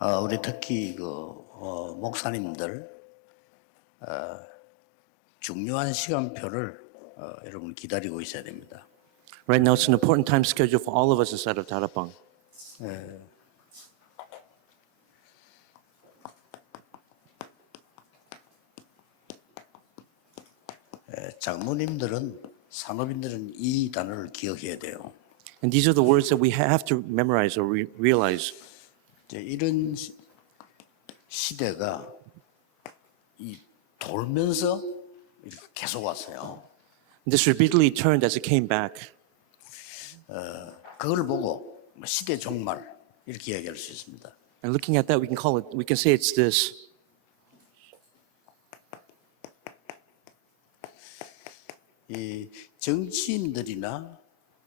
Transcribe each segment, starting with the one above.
우리 특히 목사님들 중요한 시간표를 여러분 기다리고 있어야 됩니다. Right now, it's an important time schedule for all of us inside of Darapang. 장로님들은 산업인들은 이 단어를 기억해야 돼요. And these are the words that we have to memorize or realize. 이제 이런 시대가 이 돌면서 이렇게 계속 왔어요. This repeatedly turned as it came back. 그걸 보고 시대 종말 이렇게 이야기할 수 있습니다. And looking at that, we can say it's this. 이 정치인들이나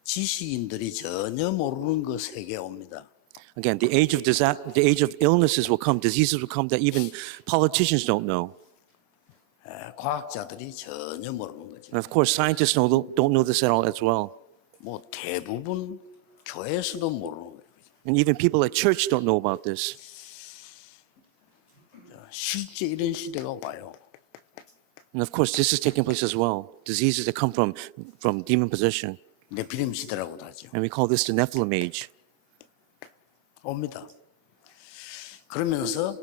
지식인들이 전혀 모르는 그 세계에 옵니다. Again, the age of illnesses will come, diseases will come that even politicians don't know. 과학자들이 전혀 모르는 거죠. And of course, scientists don't know this at all as well. 뭐 대부분 교회에서도 모르는 거예요. And even people at church don't know about this. 실제 이런 시대가 와요. And of course, this is taking place as well. Diseases that come from demon possession. 네피림 시대라고도 하죠. And we call this the Nephilim age. 옵니다. 그러면서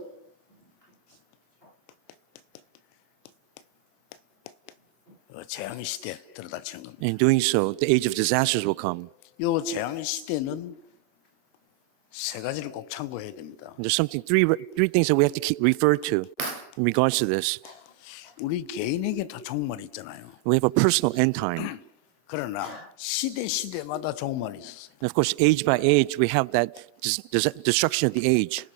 재앙 시대 들어닥치는 겁니다. In doing so, the age of disasters will come. 이 재앙 시대는 세 가지를 꼭 참고해야 됩니다. And there's three things that we have to keep refer to in regards to this. 우리 개인에게 다 종말이 있잖아요. We have a personal end time. 그러나 시대마다 종말이 있었어요. And of course, age by age, we have that destruction of the age.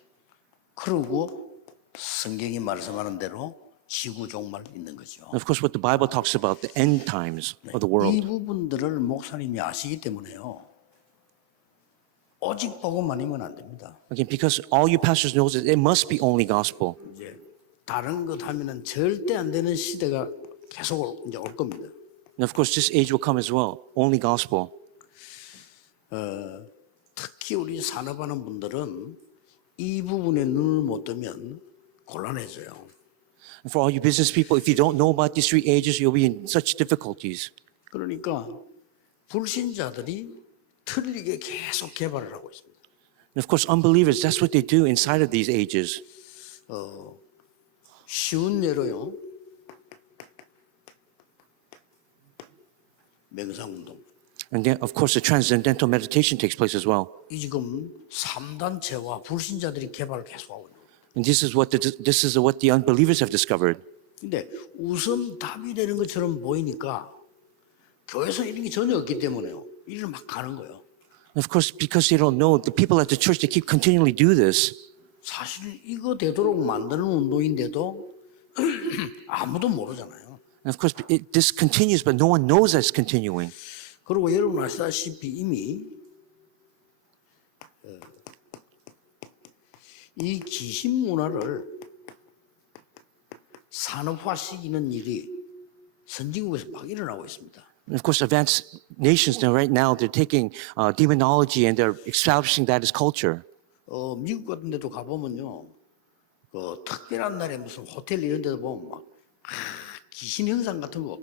그리고 성경이 말씀하는 대로 지구 종말 있는 거죠. And of course, what the Bible talks about, the end times of the world. 이 부분들을 목사님이 아시기 때문에요. 오직 복음만이면 안 됩니다. Again, because all you pastors know is that it must be only gospel. 이제 다른 것 하면은 절대 안 되는 시대가 계속 이제 올 겁니다. And of course, this age will come as well, only gospel. 특히 우리 산업하는 분들은 이 부분에 눈을 못 뜨면 곤란해져요. And for all you business people, if you don't know about these three ages, you'll be in such difficulties. 그러니까 불신자들이 틀리게 계속 개발을 하고 있습니다. And of course, unbelievers, that's what they do inside of these ages. 쉬운 예로요. 명상운동. And then, of course, the transcendental meditation takes place as well. 이 지금 3단체와 불신자들이 개발을 계속하고 있는 거예요. And this is what the unbelievers have discovered. 근데 우선 답이 되는 것처럼 보이니까 교회에서 이런 게 전혀 없기 때문에요. 일을 막 가는 거예요. And of course, because they don't know, the people at the church, they keep continually do this. 사실 이거 되도록 만드는 운동인데도 아무도 모르잖아요. And of course, this continues, but no one knows that it's continuing. 그리고 여러분 아시다시피 이미 이 귀신 문화를 산업화시키는 일이 선진국에서 막 일어나고 있습니다. And of course, advanced nations now, right now, they're taking demonology and they're establishing that as culture. 미국 같은 데도 가보면요. 그 특별한 날에 무슨 호텔 이런 데도 보면 막 귀신 형상 같은 거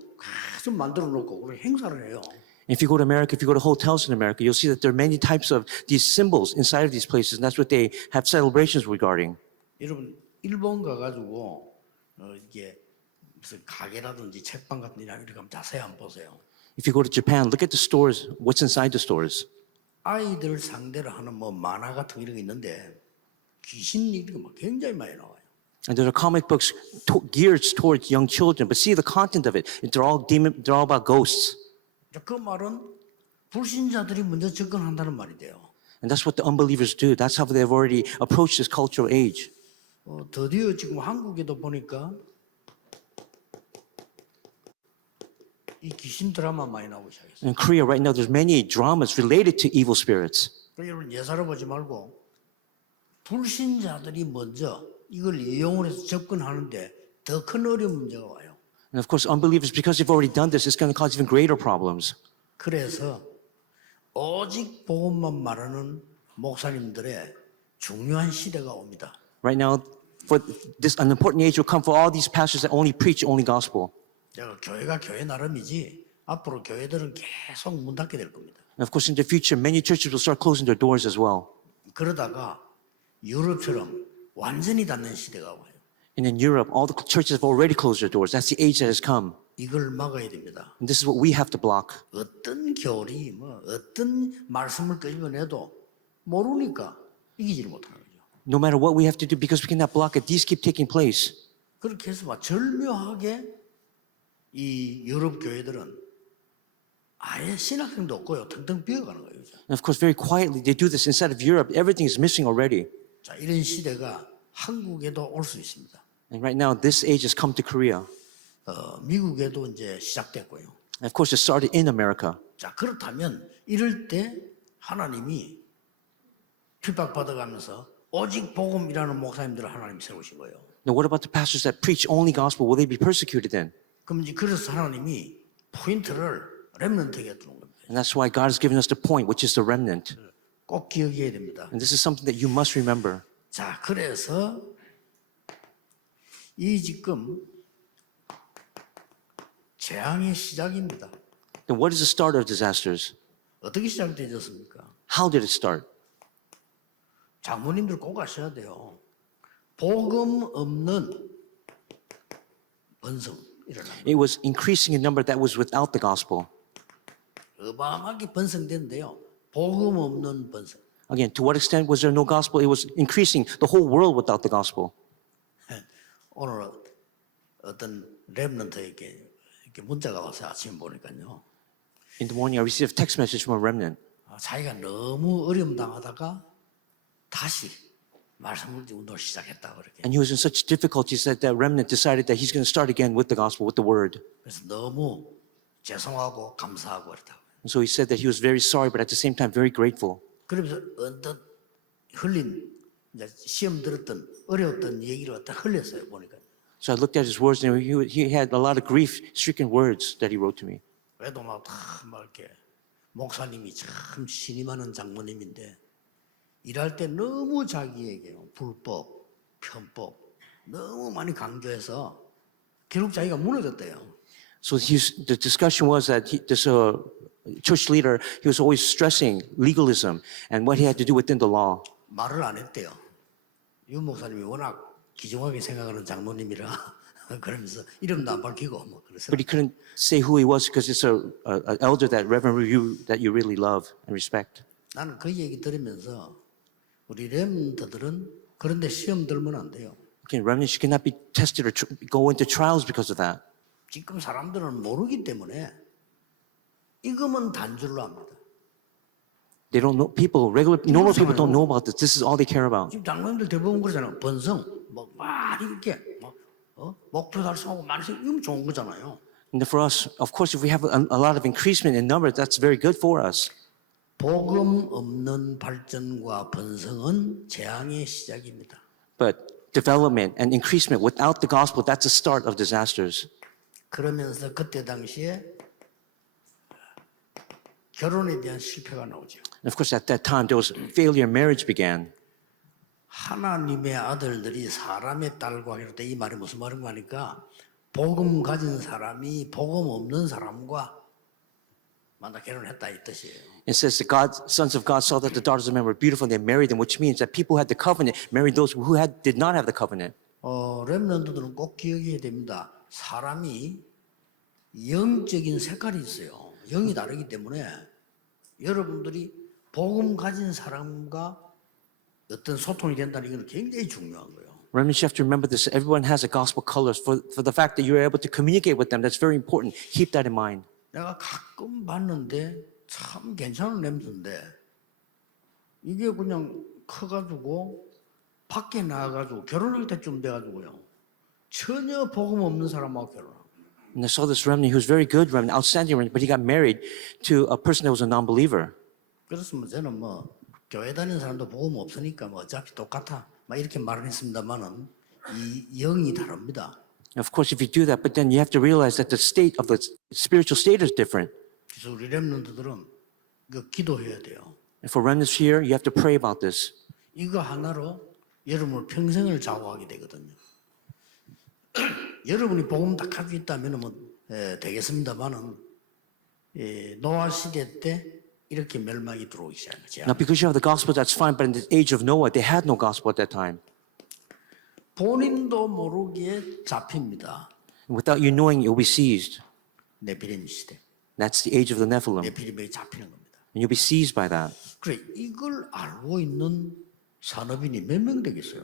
좀 만들어 놓고 그런 행사를 해요. If you go to America, if you go to hotels in America, you'll see that there are many types of these symbols inside of these places, and that's what they have celebrations regarding. 여러분 일본 가가지고 이게 무슨 가게라든지 책방 같은 데 이렇게 하면 자세히 한번 보세요. If you go to Japan, look at the stores, what's inside the stores. 아이들 상대로 하는 뭐 만화 같은 이런 게 있는데 귀신 얘기가 막 굉장히 많이 나와요. And there are comic books geared towards young children, but see the content of it. They're all about ghosts. 그 말은 불신자들이 먼저 접근한다는 말이 돼요. And that's what the unbelievers do. That's how they've already approached this cultural age. 드디어 지금 한국에도 보니까 이 귀신 드라마 많이 나오기 시작했어요. In Korea right now, there's many dramas related to evil spirits. 여러분 예사를 보지 말고 불신자들이 먼저 이걸 이용을 해서 접근하는데 더 큰 어려운 문제가 와요. And of course, unbelievers, because they've already done this, it's going to cause even greater problems. 그래서 오직 복음만 말하는 목사님들의 중요한 시대가 옵니다. Right now, for this, an important age will come for all these pastors that only preach only gospel. 제가 교회가 교회 나름이지 앞으로 교회들은 계속 문 닫게 될 겁니다. And of course, in the future, many churches will start closing their doors as well. 그러다가 유럽처럼 완전히 닫는 시대가 와요. And in Europe, all the churches have already closed their doors. That's the age that has come. 이걸 막아야 됩니다. And this is what we have to block. 어떤 교리, 어떤 말씀을 끄집어내도 모르니까 이기지를 못하는 거죠. No matter what we have to do, because we cannot block it, these keep taking place. 그렇게 해서 막 절묘하게 이 유럽 교회들은 아예 신학생도 없고요. 텅텅 비어가는 거예요. And of course, very quietly, they do this inside of Europe. Everything is missing already. 자, 이런 시대가 한국에도 올 수 있습니다. And right now, this age has come to Korea. 미국에도 이제 시작됐고요. And of course, it started in America. 자, 그렇다면 이럴 때 하나님이 핍박받아가면서 오직 복음이라는 목사님들을 하나님이 세우신 거예요. Now, what about the pastors that preach only gospel? Will they be persecuted then? 그럼 이제 그래서 하나님이 포인트를 렘넌트에게 두는 겁니다. And that's why God has given us the point, which is the remnant. 꼭 기억해야 됩니다. And this is something that you must remember. 자, 그래서 이 지금 재앙의 시작입니다. Then what is the start of disasters? 어떻게 시작되었습니까? How did it start? 장모님들 꼭 아셔야 돼요. 복음 없는 번성 일어납니다. It was increasing in number that was without the gospel. 어마어마하게 번성된데요. 복음 없는 번성. Again, to what extent was there no gospel? It was increasing the whole world without the gospel. 오늘 어떤 렘넌트에게 이렇게 문자가 와서 아침에 보니까요. In the morning, I received a text message from a remnant. 자기가 너무 어려움 당하다가 다시 말씀을 운동을 시작했다 그렇게. And he was in such difficulties that that remnant decided that he's going to start again with the gospel, with the word. 그래서 너무 죄송하고 감사하고 그랬다. And so he said that he was very sorry, but at the same time, very grateful. 그러면서 언뜻 흘린 이제 시험 들었던 어려웠던 얘기를 갖다 흘렸어요 보니까. So I looked at his words, and he had a lot of grief-stricken words that he wrote to me. 그래도 막 이렇게 목사님이 참 신이 많은 장모님인데 일할 때 너무 자기에게 불법, 편법 너무 많이 강조해서 결국 자기가 무너졌대요. So the discussion was that this church leader, he was always stressing legalism and what he had to do within the law. 말을 안 했대요. 유 목사님이 워낙 기중하게 생각하는 장모님이라 그러면서 이름도 안 밝히고 뭐 그래서. But he couldn't say who he was because it's an elder that Reverend that you really love and respect. 나는 그 얘기 들으면서 우리 렘넌트들은 그런데 시험 들면 안 돼요. Again, remnants, you cannot be tested or go into trials because of that. 지금 사람들은 모르기 때문에 이거면 단줄로 합니다. They don't know. Normal people don't know about this. This is all they care about. 지금 장로님들 대부분 그러잖아요. 번성, 많이 이렇게 목표 달성하고 많이 이건 좋은 거잖아요. And for us, of course, if we have a lot of increasement in number, that's very good for us. 복음 없는 발전과 번성은 재앙의 시작입니다. But development and increasement without the gospel, that's the start of disasters. 그러면서 그때 당시에 결혼에 대한 실패가 나오죠. And of course, at that time, there was failure in marriage began. 하나님의 아들들이 사람의 딸과 이럴 때 이 말이 무슨 말인가 하니까 복음 가진 사람이 복음 없는 사람과 만나 결혼했다 이 뜻이에요. It says the sons of God saw that the daughters of men were beautiful and they married them, which means that people who had the covenant married those who did not have the covenant. 렘넌트들은 꼭 기억해야 됩니다. 사람이 영적인 색깔이 있어요. 영이 다르기 때문에 여러분들이 복음 가진 사람과 어떤 소통이 된다는 건 굉장히 중요한 거예요. Remnants, you have to remember this. Everyone has a gospel colors. For the fact that you're able to communicate with them, that's very important. Keep that in mind. 내가 가끔 봤는데 참 괜찮은 렘넌트인데 이게 그냥 커가지고 밖에 나가가지고 결혼할 때쯤 돼가지고요. 전혀 복음 없는 사람하고 결혼하고. And I saw this remnant who was very good remnant, outstanding remnant, but he got married to a person that was a non-believer. 그래서 저는 교회 다니는 사람도 복음 없으니까 어차피 똑같아. 막 이렇게 말을 했습니다만은 이 영이 다릅니다. Of course, if you do that, but then you have to realize that the state of the spiritual state is different. 그래서 우리 렘넌트들은 기도해야 돼요. And for remnants here, you have to pray about this. 이거 하나로 여러분을 평생을 좌우하게 되거든요. 여러분이 복음 딱 가지고 있다면 뭐 되겠습니다만은 노아 시대 때 이렇게 멸망이 들어오기 시작한 거죠. Now, because you have the gospel, that's fine. But in the age of Noah, they had no gospel at that time. 본인도 모르기에 잡힙니다. And without you knowing, you'll be seized. 네피림 시대. That's the age of the Nephilim. 네피림에 잡히는 겁니다. And you'll be seized by that. 그래, 이걸 알고 있는 산업인이 몇 명 되겠어요?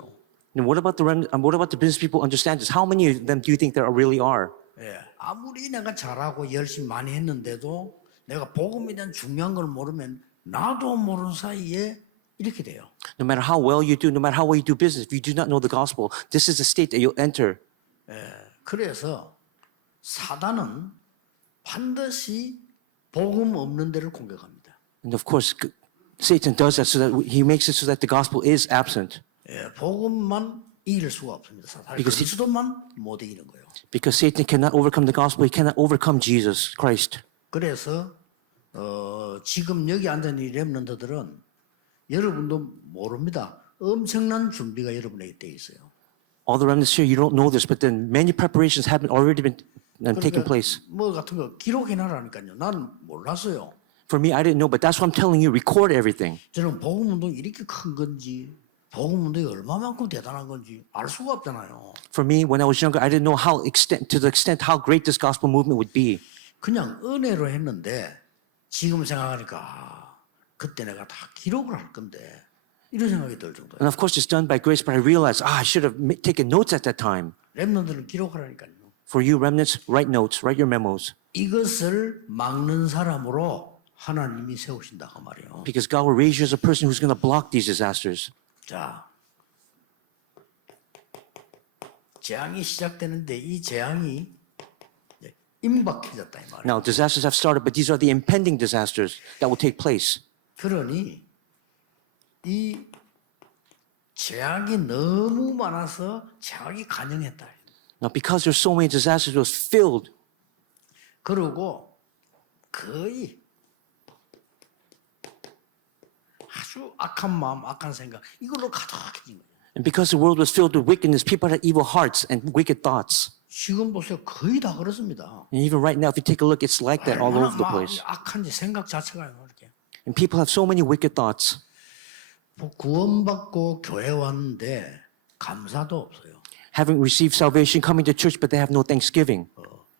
And what about the business people understand this? How many of them do you think there really are? 예, 아무리 내가 잘하고 열심히 많이 했는데도 내가 복음에 대한 중요한 걸 모르면 나도 모르는 사이에 이렇게 돼요. No matter how well you do, no matter how well you do business, if you do not know the gospel, this is the state that you'll enter. 그래서 사단은 반드시 복음 없는 데를 공격합니다. And of course, Satan does that so that he makes it so that the gospel is absent. 복음만 이길 수가 없습니다. 사단 Because 그리스도만 못 이기는 거예요. Because Satan cannot overcome the gospel, he cannot overcome Jesus Christ. 그래서 지금 여기 앉아 있는 이 렘넌트들은 여러분도 모릅니다. 엄청난 준비가 여러분에게 돼 있어요. All the remnants here, you don't know this, but then many preparations have already been taken place. 뭐 같은 거 기록해놔라니까요. 나는 몰랐어요. For me, I didn't know, but that's what I'm telling you. Record everything. 저는 복음운동이 이렇게 큰 건지 복음운동이 얼마만큼 대단한 건지 알 수가 없잖아요. For me, when I was younger, I didn't know to the extent how great this gospel movement would be. 그냥 은혜로 했는데 지금 생각하니까 그때 내가 다 기록을 할 건데 이런 생각이 들 정도예요. And of course, it's done by grace, but I realized, I should have taken notes at that time. 렘넌트는 기록하라니까요. For you remnants, write notes, write your memos. 이것을 막는 사람으로 하나님이 세우신다 그 말이에요. Because God will raise you as a person who's going to block these disasters. 자, 재앙이 시작되는데 이 재앙이 임박해졌다 이 말이에요. Now, disasters have started, but these are the impending disasters that will take place. 그러니 이 재앙이 너무 많아서 재앙이 간영했다. Now, because there's so many disasters, it was filled. 그리고 거의 아주 악한 마음, 악한 생각 이걸로 가득해진 거예요. And because the world was filled with wickedness, people had evil hearts and wicked thoughts. 지금 보세요, 거의 다 그렇습니다. And even right now, if you take a look, it's like that all 얼마나 over the 마음이 place. 악한지 생각 자체가 이렇게. And people have so many wicked thoughts. 구원받고 교회 왔는데 감사도 없어요. Having received salvation, coming to church, but they have no thanksgiving.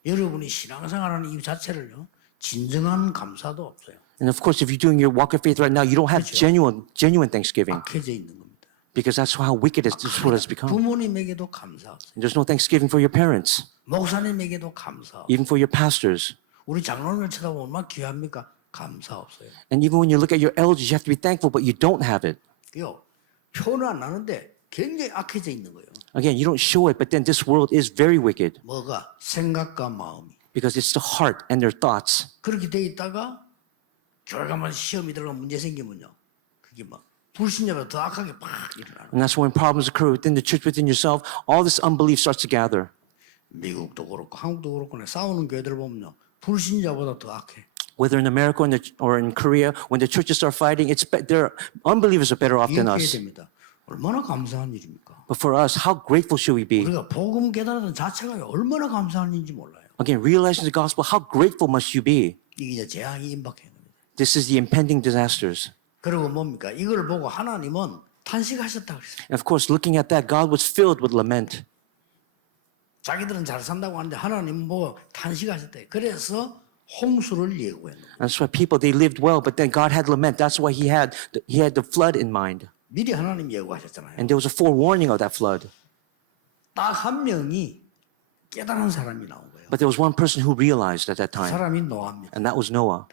여러분이 신앙생활하는 이 자체를요, 진정한 감사도 없어요. And of course, if you're doing your walk of faith right now, you don't have genuine thanksgiving. 악해져 있는 겁니다. Because that's how wicked this world has become. 부모님에게도 감사 없어요. And there's no thanksgiving for your parents, 목사님에게도 감사 없어요. even for your pastors. 우리 장로님을 쳐다보면 얼마나 귀합니까? 감사 없어요. And even when you look at your elders, you have to be thankful, but you don't have it. 그요 표는 안 나는데 굉장히 악해져 있는 거예요. Again, you don't show it, but then this world is very wicked 뭐가? 생각과 마음이. because it's the heart and their thoughts. 그렇게 돼 있다가 교회 가면 시험이 들어가면 문제 생기면요. 그게 막 불신자보다 더 악하게 팍 일어나는. And that's when problems occur within the church, within yourself. All this unbelief starts to gather. 미국도 그렇고 한국도 그렇고 싸우는 교회들 보면요. 불신자보다 더 악해. Whether in America or in Korea, when the churches start fighting, their unbelievers are better off than 이해해야 us. 됩니다. 얼마나 감사한 일입니까? But for us, how grateful should we be? 우리가 복음 깨달은 자체가 얼마나 감사한 일인지 몰라요. Again, realizing the gospel, how grateful must you be? 이게 이제 재앙이 임박해 겁니다. This is the impending disasters. 그리고 뭡니까? 이걸 보고 하나님은 탄식하셨다 그랬어요. And of course, looking at that, God was filled with lament. 자기들은 잘 산다고 하는데 하나님은 보고 탄식하셨다. 그래서 홍수를 예고했는 거예요. That's why people, they lived well, but then God had lament. That's why he had the flood in mind. 미리 하나님 예고하셨잖아요. And there was a forewarning of that flood. 딱 한 명이 깨달은 사람이 나온 거예요. But there was one person who realized at that 그 time, 사람이 노아입니다. and that was Noah.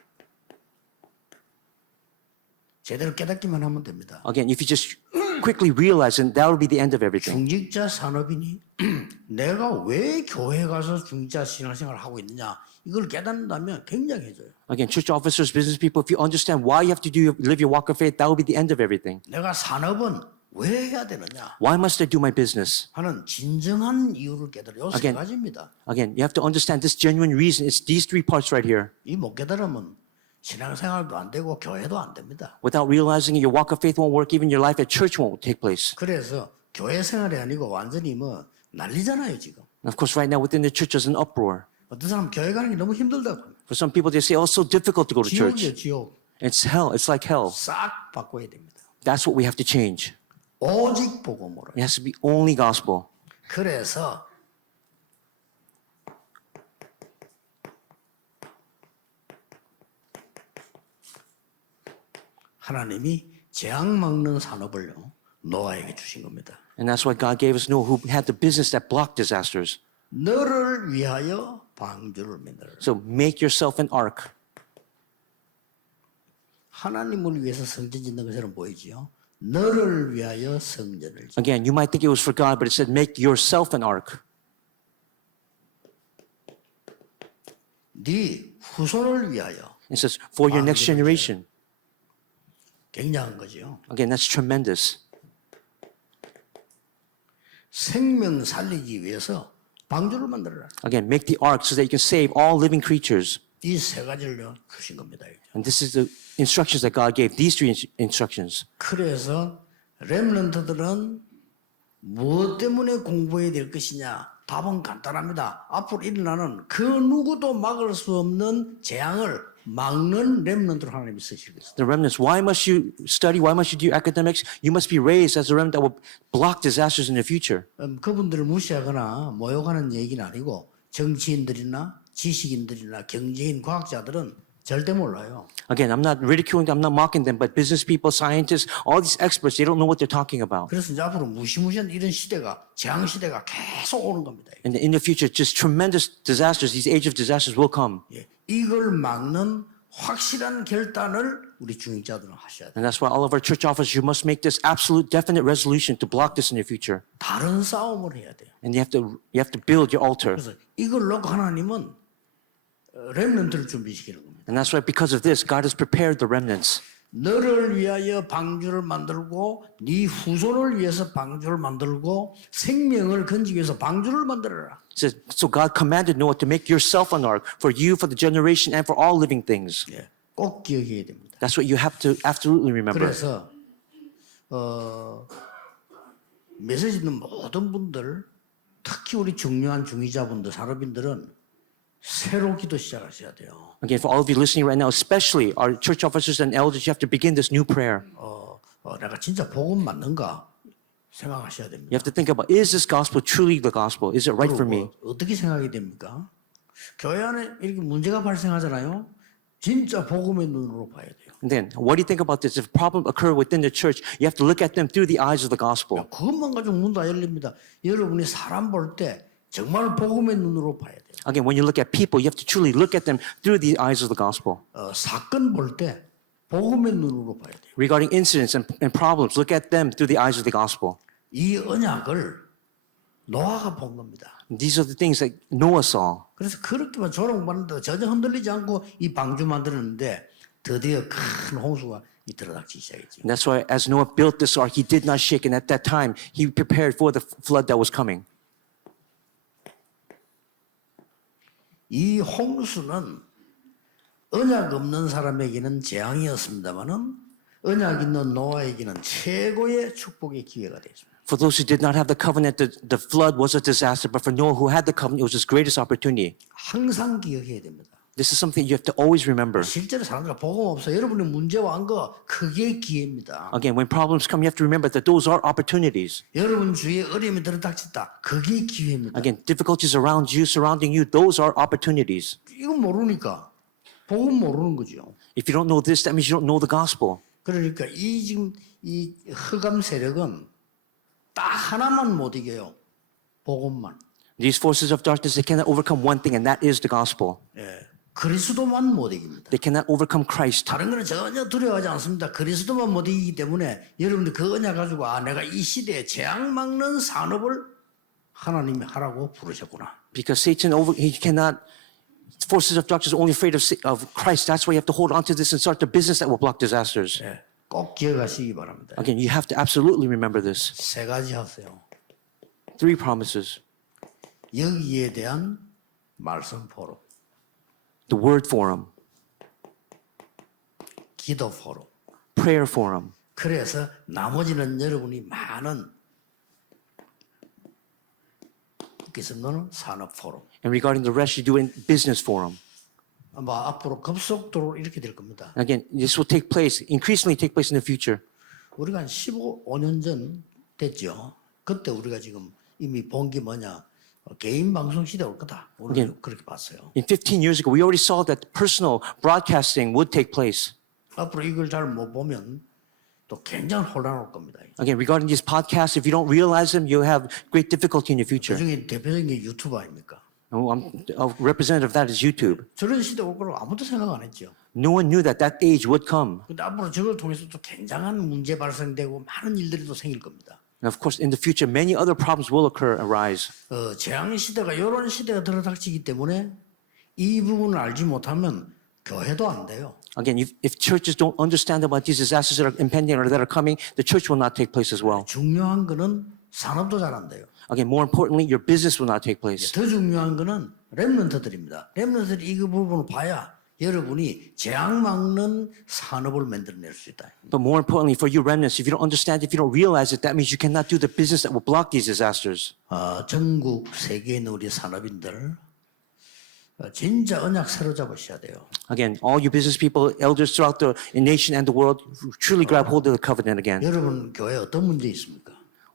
제대로 깨닫기만 하면 됩니다. Again, if you just quickly realize, then that will be the end of everything. 중직자 산업인이 내가 왜 교회 가서 중직자 신앙생활을 하고 있느냐 이걸 깨닫는다면 굉장해져요. Again, church officers, business people, if you understand why you have to live your walk of faith, that will be the end of everything. 내가 산업은 왜 해야 되느냐 Why must I do my business? 하는 진정한 이유를 깨달아요. 세 Again. 가지입니다. Again, you have to understand this genuine reason. It's these three parts right here. 이 못 깨달으면 신앙생활도 안 되고 교회도 안 됩니다. Without realizing it, your walk of faith won't work. Even your life at church won't take place. 그래서 교회 생활이 아니고 완전히 뭐 난리잖아요 지금. And of course, right now within the church, there's an uproar. 어떤 사람 교회 가는 게 너무 힘들다고. For some people, they say, "Oh, it's so difficult to go to church. 지옥이에요 지옥. It's hell. It's like hell." 싹 바꿔야 됩니다. That's what we have to change. 오직 복음으로. It has to be only gospel. 그래서 하나님이 재앙 막는 산업을 노아에게 주신 겁니다. And that's why God gave us Noah, who had the business that blocked disasters. 너를 위하여 방주를 만들어. So make yourself an ark. 하나님을 위해서 성전 짓는 것처럼 보이지요. 너를 위하여 성전을 짓. Again, you might think it was for God, but it said make yourself an ark. 네 후손을 위하여. It says for your next generation. 굉장한 거죠. Again, that's tremendous. 생명 살리기 위해서 방주를 만들어라. Again, make the ark so that you can save all living creatures. 이 세 가지를 주신 겁니다. And this is the instructions that God gave, these three instructions. 그래서 렘넌트들은 무엇 때문에 공부해야 될 것이냐? 답은 간단합니다. 앞으로 일어나는 그 누구도 막을 수 없는 재앙을 막는 렘넌트로 하나님이 쓰실 것입니다. The remnants, why must you study? Why must you do academics? You must be raised as a remnant that will block disasters in the future. 그분들을 무시하거나 모욕하는 얘기는 아니고 정치인들이나 지식인들이나 경제인, 과학자들은 절대 몰라요. Again, I'm not ridiculing them, I'm not mocking them, but business people, scientists, all these experts, they don't know what they're talking about. 그래서 이제 앞으로 무시무시한 이런 시대가 재앙 시대가 계속 오는 겁니다. And in the future, just tremendous disasters, these age of disasters will come. 예, 이걸 막는 확실한 결단을 우리 중직자들은 하셔야 돼요. And that's why all of our church officers, you must make this absolute, definite resolution to block this in the future. 다른 싸움을 해야 돼요. And you have to build your altar. 그래서 이걸 놓고 하나님은 렘넌트를 준비시키는 겁니다. And that's why because of this, God has prepared the remnants. 너를 위하여 방주를 만들고 네 후손을 위해서 방주를 만들고 생명을 건지기 위해서 방주를 만들어라. So God commanded Noah to make yourself an ark for you, for the generation, and for all living things. 예, 꼭 기억해야 됩니다. That's what you have to absolutely remember. 그래서 메시지 있는 모든 분들, 특히 우리 중요한 중위자분들, 산업인들은 새로 기도 시작하셔야 돼요. Again, for all of you listening right now, especially our church officers and elders, you have to begin this new prayer. 내가 진짜 복음 맞는가 생각하셔야 됩니다. You have to think about, is this gospel truly the gospel? Is it right for me? 어떻게 생각이 됩니까? 교회 안에 이렇게 문제가 발생하잖아요. 진짜 복음의 눈으로 봐야 돼요. And then, what do you think about this? If a problem occur within the church, you have to look at them through the eyes of the gospel. 그것만 가지고 문 다 열립니다. 여러분이 사람 볼 때 정말 복음의 눈으로 봐야 돼요. Again, when you look at people, you have to truly look at them through the eyes of the gospel. 사건 볼 때 복음의 눈으로 봐야 돼요. Regarding incidents and problems, look at them through the eyes of the gospel. 이 언약을 노아가 본 겁니다. These are the things that Noah saw. 그래서 그렇게만 조롱받는데 전혀 흔들리지 않고 이 방주 만들었는데 드디어 큰 홍수가 들어닥치기 시작했죠. And that's why as Noah built this ark, he did not shake. And at that time, he prepared for the flood that was coming. 이 홍수는 언약 없는 사람에게는 재앙이었습니다만은 언약 있는 노아에게는 최고의 축복의 기회가 되었습니다. For those who did not have the covenant, the flood was a disaster. But for Noah who had the covenant, it was his greatest opportunity. 항상 기억해야 됩니다. This is something you have to always remember. 실제로 사람들과 복음 없어. 여러분이 문제 완 거 그게 기회입니다. Again, when problems come, you have to remember that those are opportunities. 여러분 주위에 어려움이 들어닥쳤다. 그게 기회입니다. Again, difficulties around you, surrounding you, those are opportunities. 이거 모르니까 복음 모르는 거죠. If you don't know this, that means you don't know the gospel. 그러니까 이 지금 이 흑암 세력은 딱 하나만 못 이겨요. 복음만. These forces of darkness, they cannot overcome one thing, and that is the gospel. 예. 그리스도만 못 이깁니다. They cannot overcome Christ. 다른 거는 전혀 두려워하지 않습니다. 그리스도만 못 이기기 때문에 여러분들 그 언약 가지고 내가 이 시대에 재앙 막는 산업을 하나님이 하라고 부르셨구나. Because Satan, he cannot, forces of darkness are only afraid of Christ. That's why you have to hold on to this and start the business that will block disasters. 예. 꼭 기억하시기 바랍니다. Again, you have to absolutely remember this. 세 가지 하세요. 3 promises. 여기에 대한 말씀 포럼. The word forum. 기도 포럼. prayer forum. 그래서 나머지는 여러분이 많은 기성노는 산업 포럼. And regarding the rest, you do in business forum. 아마 앞으로 급속도로 이렇게 될 겁니다. Again, this will take place, increasingly take place in the future. 우리가 한 15년 전 됐죠. 그때 우리가 지금 이미 본 게 뭐냐. 개인 방송 시대 올 거다. 우리는 그렇게 봤어요. In 15 years ago, we already saw that personal broadcasting would take place. 앞으로 이걸 잘 못 보면 또 굉장히 혼란할 겁니다. Again, regarding these podcasts, if you don't realize them, you'll have great difficulty in the future. 그중에 대표적인 게 유튜브 아닙니까? A representative of that is YouTube. 저런 시대 올 거라고 아무도 생각 안 했죠. No one knew that that age would come. 근데 앞으로 저걸 통해서 또 굉장한 문제 발생되고 많은 일들이 또 생길 겁니다. And of course, in the future, many other problems will arise. 재앙 시대가 이런 시대가 들어닥치기 때문에 이 부분을 알지 못하면 교회도 안 돼요. Again, if churches don't understand about these disasters that are impending or that are coming, the church will not take place as well. 중요한 거는 산업도 잘 안 돼요. Again, more importantly, your business will not take place. 더 중요한 거는 렘넌트들입니다. 렘넌트들이 이 부분을 봐야 여러분이 재앙 막는 산업을 만들어낼 수 있다. But more importantly, for you remnants, if you don't understand, if you don't realize it, that means you cannot do the business that will block these disasters. 전국 세계에 있는 우리 산업인들 진짜 언약 새로 잡으셔야 돼요. Again, all you business people, elders throughout the nation and the world, truly grab hold of the covenant again. 여러분 교회 어떤 문제 있습니까?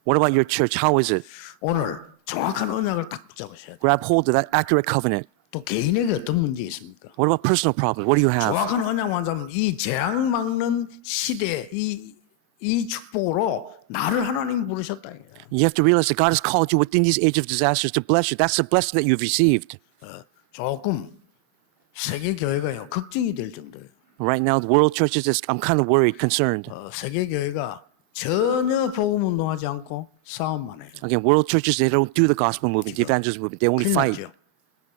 What about your church? How is it? 오늘 정확한 언약을 딱 붙잡으셔야 돼요. Grab hold of that accurate covenant. 또 개인에게 어떤 문제 있습니까? What about personal problems? What do you have? 정확한 언약만 잡으면 이 재앙 막는 시대 이 축복으로 나를 하나님 부르셨다. You have to realize that God has called you within these age of disasters to bless you. That's the blessing that you've received. 조금 세계 교회가요 걱정이 될 정도예요. Right now, the world churches, I'm kind of worried, concerned. 세계 교회가 전혀 복음 운동하지 않고 싸움만 해요. Again, world churches, they don't do the gospel movement, the evangelism movement. They only 큰일 fight. 났죠.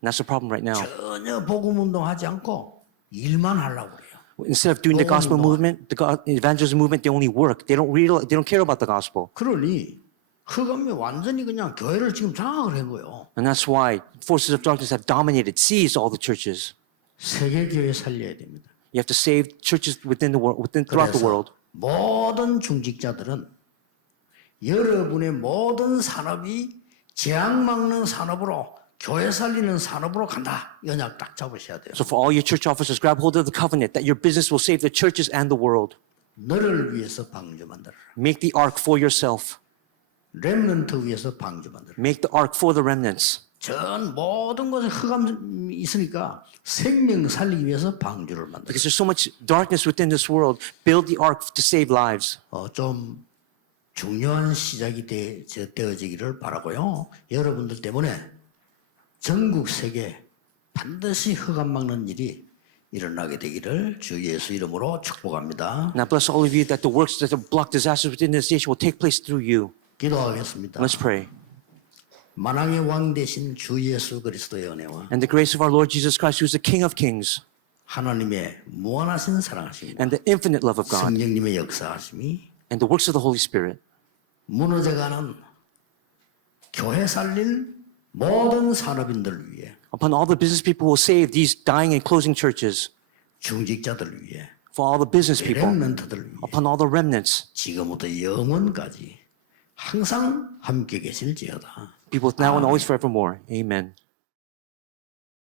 And that's the problem right now. 전혀 복음 운동하지 않고 일만 하려고 그래요. Instead of doing the gospel movement, the evangelism movement, they only work. They don't care about the gospel. 그러니 흑암이 완전히 그냥 교회를 지금 장악을 한 거예요. And that's why forces of darkness have dominated, seized all the churches. 세계 교회 살려야 됩니다. You have to save churches within the world, throughout the world. 모든 중직자들은 여러분의 모든 산업이 재앙 막는 산업으로 교회 살리는 산업으로 간다. 연약 딱 잡으셔야 돼요. So for all your church officers, grab hold of the covenant that your business will save the churches and the world. 너를 위해서 방주 만들어라. Make the ark for yourself. 렘넌트 위해서 방주 만들어라. Make the ark for the remnants. 전 모든 곳에 흑암이 있으니까 생명 살리기 위해서 방주를 만들어라. Because there's so much darkness within this world, build the ark to save lives. 좀 중요한 시작이 되어지기를 바라고요. 여러분들 때문에 전국 세계 반드시 흑암 막는 일이 일어나게 되기를 주 예수 이름으로 축복합니다. And I bless all of you that the works that block disasters within this nation will take place through you. 기도하겠습니다. Let's pray. 만왕의 왕 되신 주 예수 그리스도의 은혜와 And the grace of our Lord Jesus Christ, who is the King of Kings, 하나님의 무한하신 사랑하심과 and the infinite love of God, 성령님의 역사하심이 and the works of the Holy Spirit, 무너져가는 교회 살릴 모든 산업인들을 위해 upon all the business people who will save these dying and closing churches, 중직자들을 위해 for all the business people, 렘넌트들을 위해 upon all the remnants, 지금부터 영원까지 항상 함께 계실지어다. be both now and always forevermore. Amen.